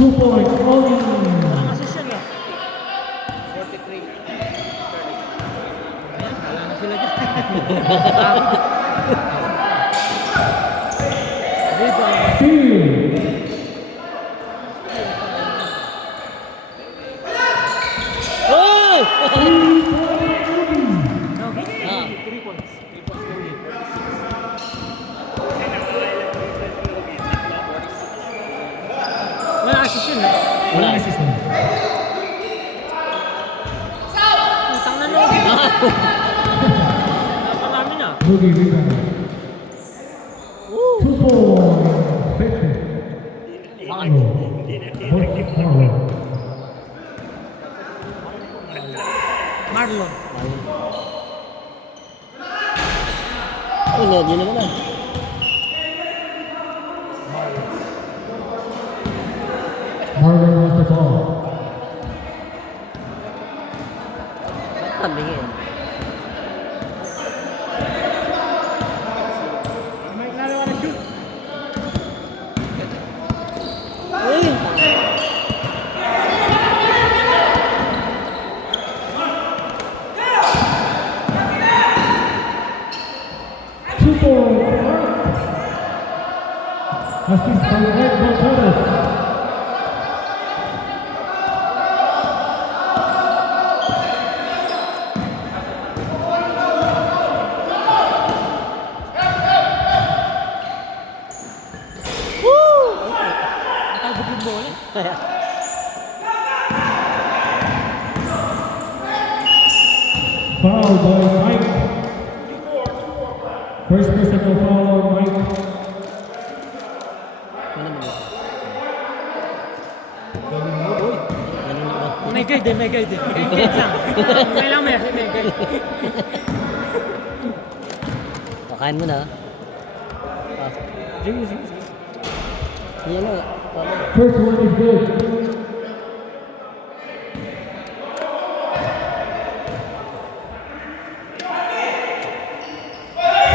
2 points only. Walang assist yan 43. Wala na sila dyan. Steal. Oh! No, Ah. 3 points. 3 points only. 46. Wala assist yun Wala assist na. Utang na lang. Naparami na. Boogie rebound. 2 points. 50. Marlo. Marlon. Ano, di naman na. Marlo wants the ball. Tabingin. Might not wanna shoot. Uy! 2 points. Assist by Mike Montanes. Natalbog yung bola. Foul by Mike. First personal foul on Mike. Ano naman yun? May guide eh, may guide eh. May guide lang. May lang may guide. Pakain mo na. Ah, Sige, sige. yan na. First one is good.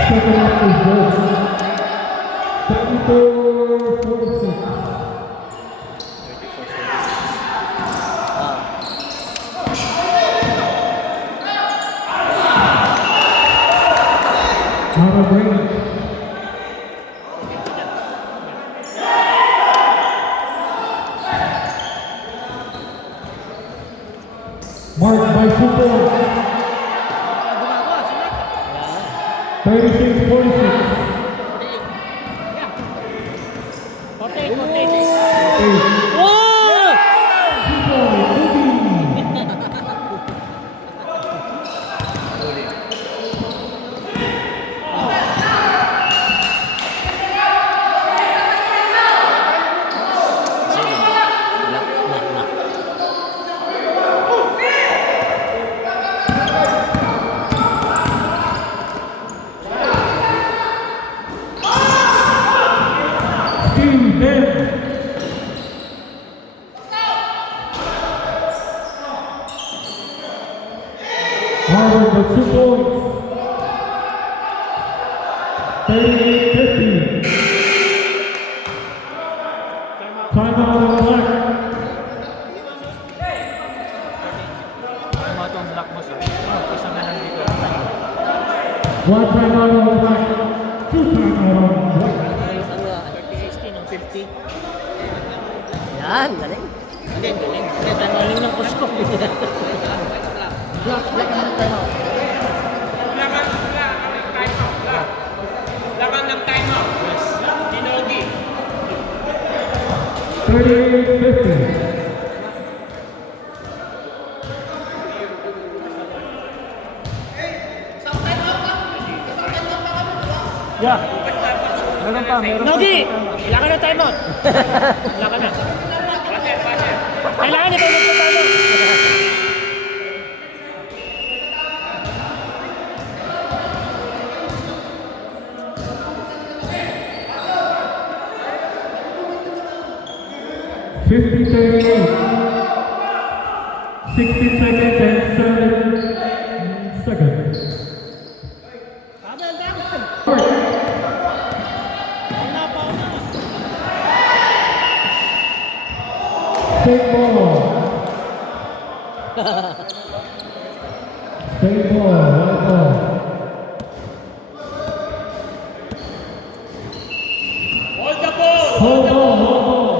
Second one is good. 34-46. Ah. Out of range. Marked by 2 points. Gumagawa, sige. 36-46. 48, 48. 8. Oh! 2 points. Steve Ben. Harvard with 2 points. 38-50. Timeout on the black. Tama ito ang black boss. Isa na lang dito. 1 timeout on the black. 2 timeout on the black. Ano ah? 16 o 50. Yan, galing. Hindi, galing. Hindi, galing ng coach ko. Black ang timeout. Laban ng timeout. Yes. Dinogi. 38-50. Yeah. Meron pa. Nogi! Kailangan ng timeout. Kailangan na. Kailangan ito mag-timeout. $50-38. 16 seconds and 7 seconds. Same ball. Same ball. One ball. Hold the ball. Hold ball. Hold ball.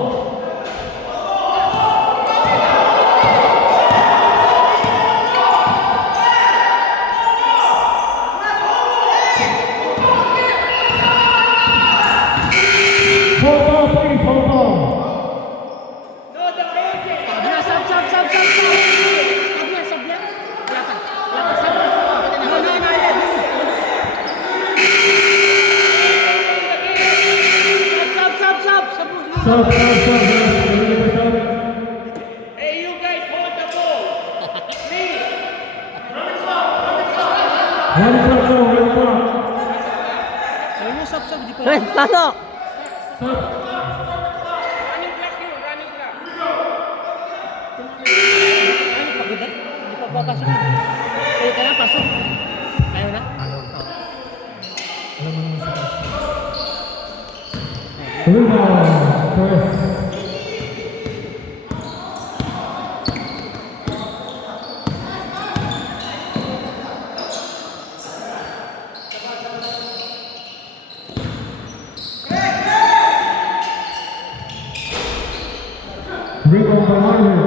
Hold ball, please. Hold ball. Abla, sab. Abla, sab lang. Lata, sab. No. Sab. Sub. Hey, you guys, hold the ball. Please. One o'clock, go. 1 o'clock. Sabi mo, sab, di pa. Eh, paano? Sub. Running black you, running black. Ano, pagod na? Hindi pa papasok. Eh, ka na, pasok. Ayaw na? Oo. Blue ball. First. Rebound by Marvin.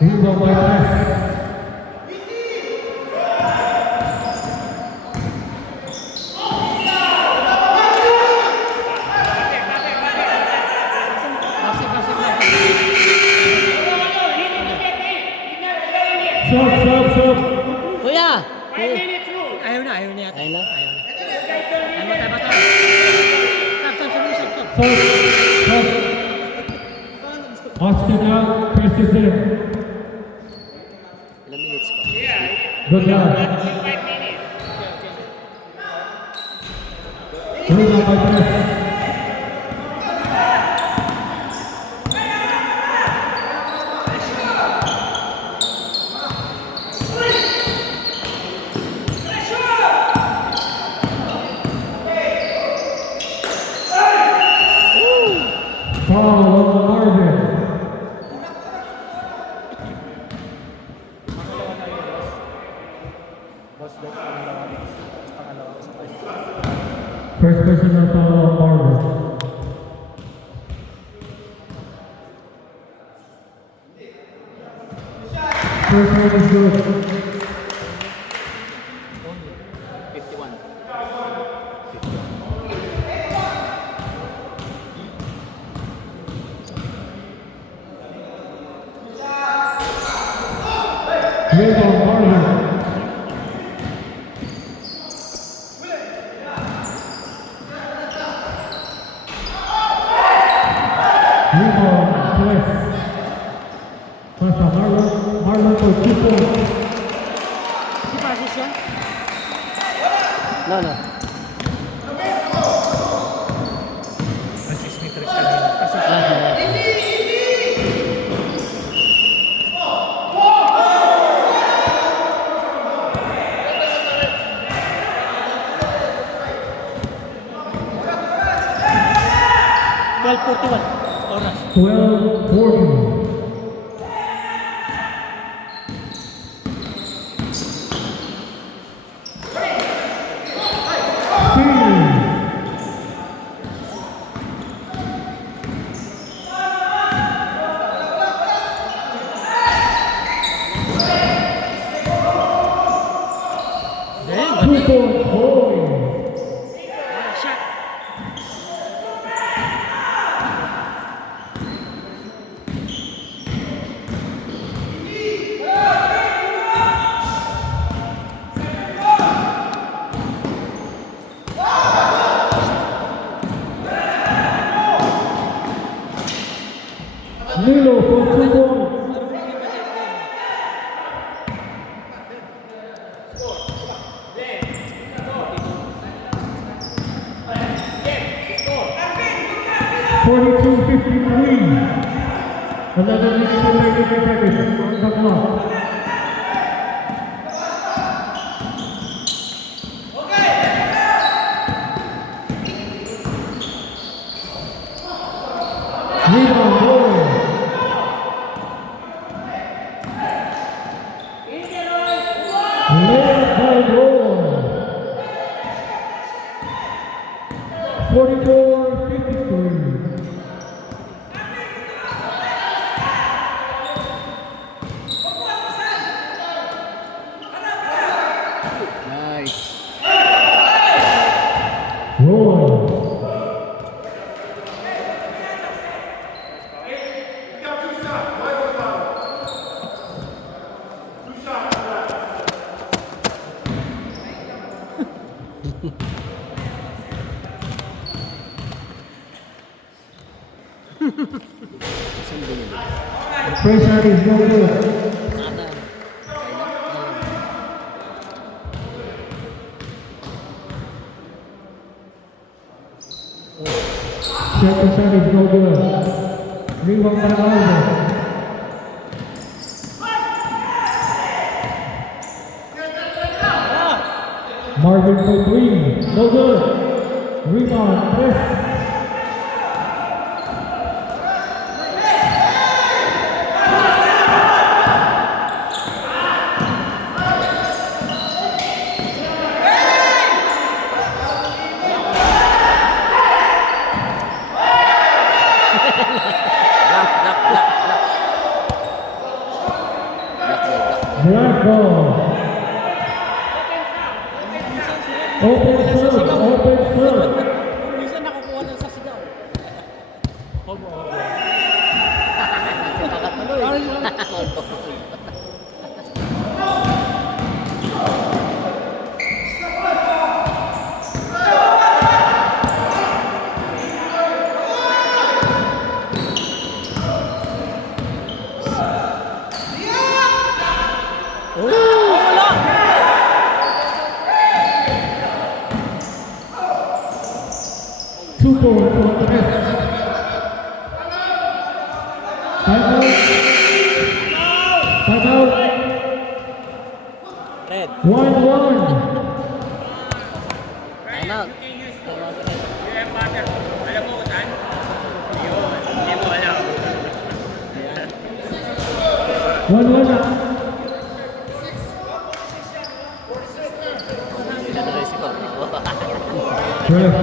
Rebound by Press. Sub. Kuya! 5 minutes rule. Ayaw na yata. Ayun na. Tama. Sab. Sub. Austin out. Chris is in. Ilang minutes pa? Good job. 5 minutes. Rebound by Press. Foul on Marvin. First personal foul on Marvin. First one is good. 51. Rebound Marvin. Rebound Press. Pasa Marlon for 2 points. Di pasok yan? No. Assist ni Tres kanina. Assist. Oras. 12-40. Galing. 2 points. Holy. Shot. Lilo for 2 points. Forty-two, 53. 11 minutes and 33 seconds on the clock. Rebound goal. Layup by goal. 44-53. Nice. Roy. The first shot is no good. Nada. Second shot is no good. Rebound by Aldo. Marvin for three. No good. Rebound. Press. Black ball. Open serve. Open serve. Minsan nakukuha ng sa sigaw. Two points for the rest. Time out. Red. 1-1. Time out. Yeah, partner. Alam mo kung saan? Yun. Hindi mo alam. 1-1 na. Pinadress ko. Ref.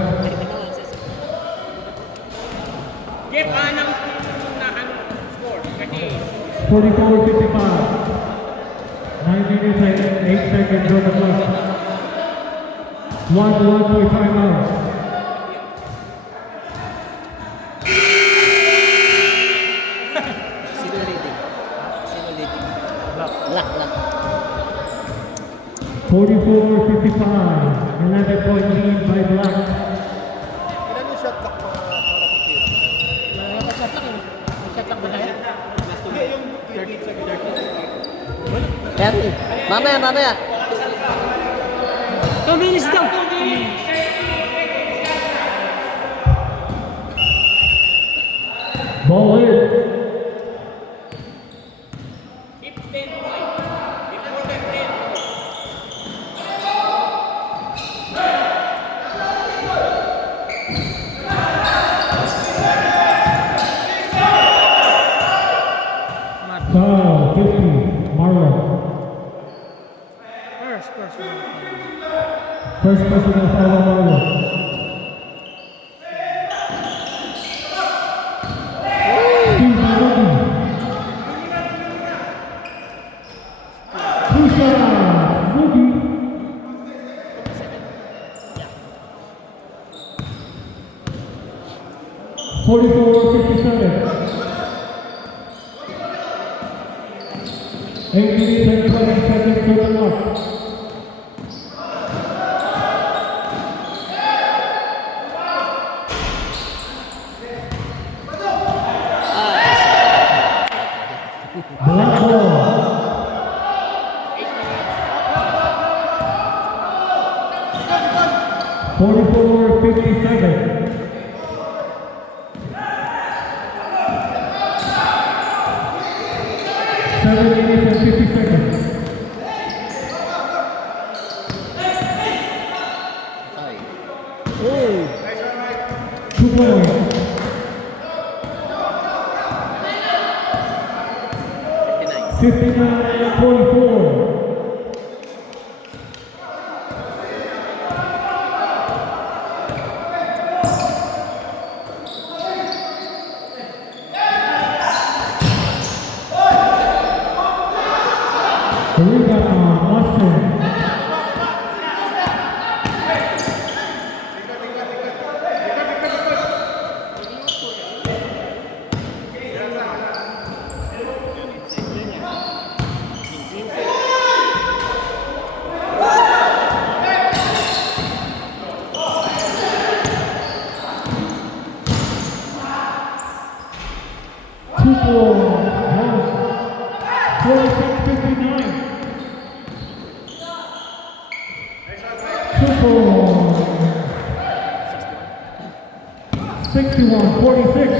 Jeff, anong score? Kasi 44-55. 9 minutes and 8 seconds on the clock. 1-1 for timeout. Sino leading? Sino leading? Black. 44-55. 11-point lead by Black. Ilan yung shot clock para pagkira? Wala na shot clock eh. May shot clock ba na yan? Hindi, yung 30 seconds. Terry. Mamaya. 2 minutes daw. Ball in. 15 points. Before the 10. Foul, 50. Marlon. First personal foul on Marlon. Steve Marlon. Two shots. Rookie. $44-57. 8 minutes and 20 seconds to the clock. Black ball. 44-57. 7 minutes and 50 seconds. Ay. 2 points. 59-44. The rebound, Austin. Two balls, 46-59. Two balls, 61-46.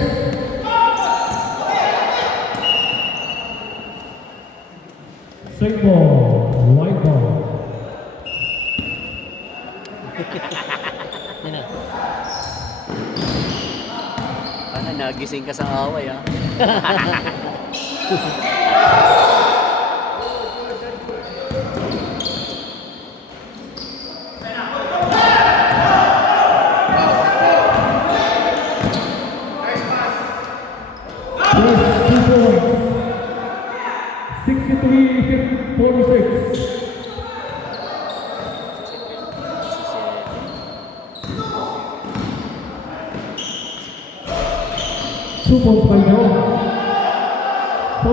Six ball, white ball. Yan na. Ano, nagising ka sa away, ha? Just 2 points. 63-46. Two points by Jones. 46-3.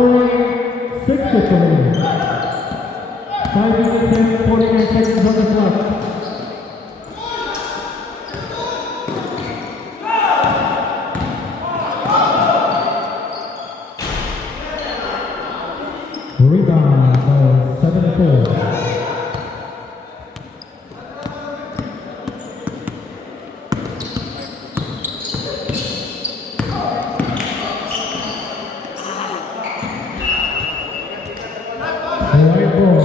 5 minutes and 49 seconds on the clock. Rebound by 7-4. White ball.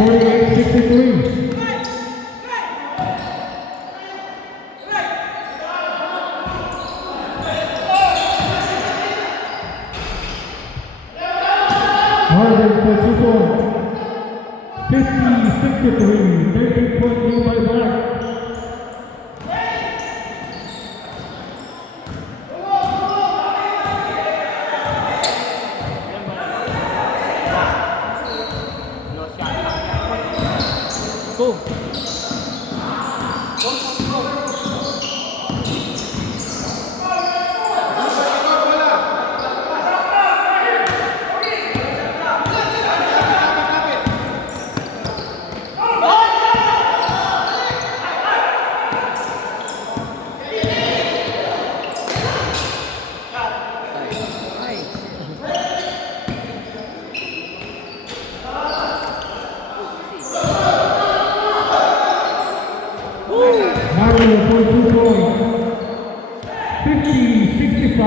48-63. Harden for 2 points. 50-63. 13-point lead by Black. Go. Mario for 2 points. 50-65.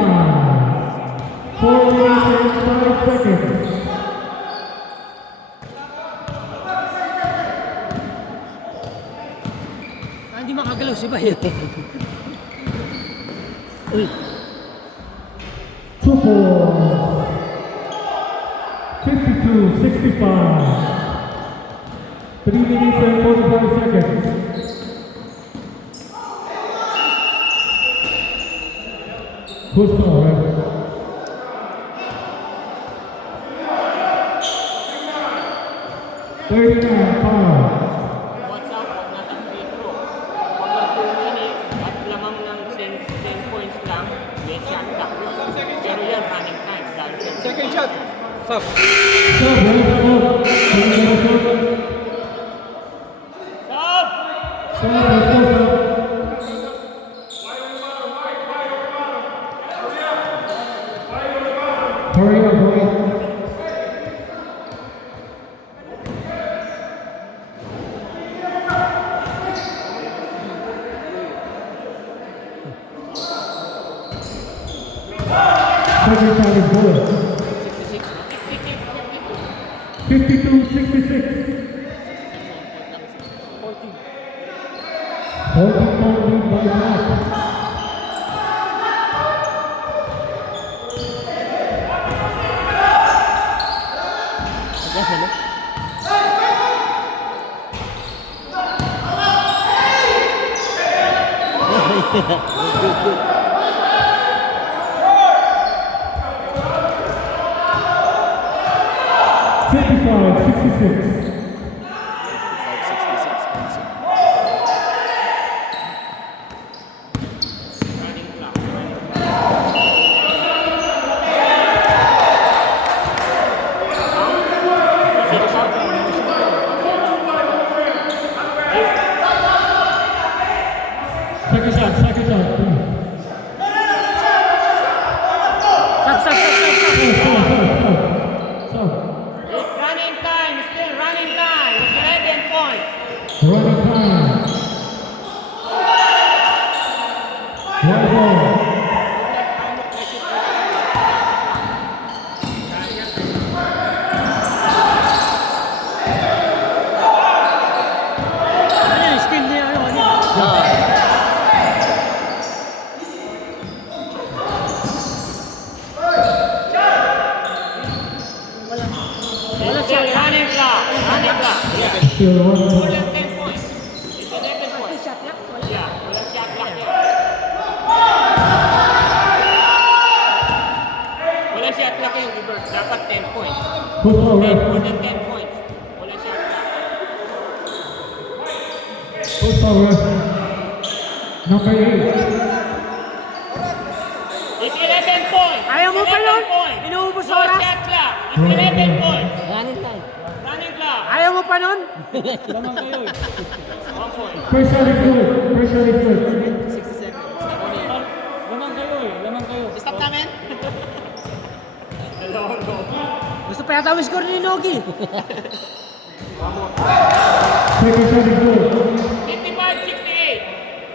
4 minutes and 5 seconds. Hindi makagalaw si Bayo. Uy. 2 points. 52-65. 3 minutes and 45 seconds. Who's not right? Watch out pag nasa free throw. Pag nag 2 minutes at lamang ng 10 points lang, may shot clock. Pero yan, running time. Dahil Second shot. Stop. Stop, right? Stop. Stop! Stop, let's go, stop. Hurry up, hurry up. Second shot is good. 52-66. 14-point lead by Black. Good. 55-66. 566 also. Running clock. Second shot, please. Stop. Stop. It's running time, still running time. It's 11 points. Running time. One ball. Ano yung steal niya? Ano? Ah, It's still running clock. Yeah. Still one More ball. than 10 points. It's 11 points. Shot clock? Yeah, walang shot clock yan. Walang shot clock yung reverse. Dapat 10 points. Who's foul More ref? than 10 points. Walang shot clock. Who's foul ref? Number 8. It's 11 points. Ayaw mo pa 11 nun? points. Inuubos No oras? shot clock. It's 11 points. running time. Running clock. Ayaw mo pa nun? 1 point. First shot is good. 60 seconds. Stop namin. Hello. Gusto pa yata ang score ni Nogi. Second shot is good. 55-68.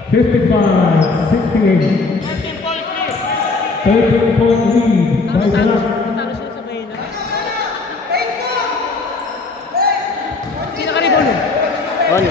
55-68. 13 points lead. 13-point lead by Black. Talo siya sa Bahina. Hindi nakaribon nun. On.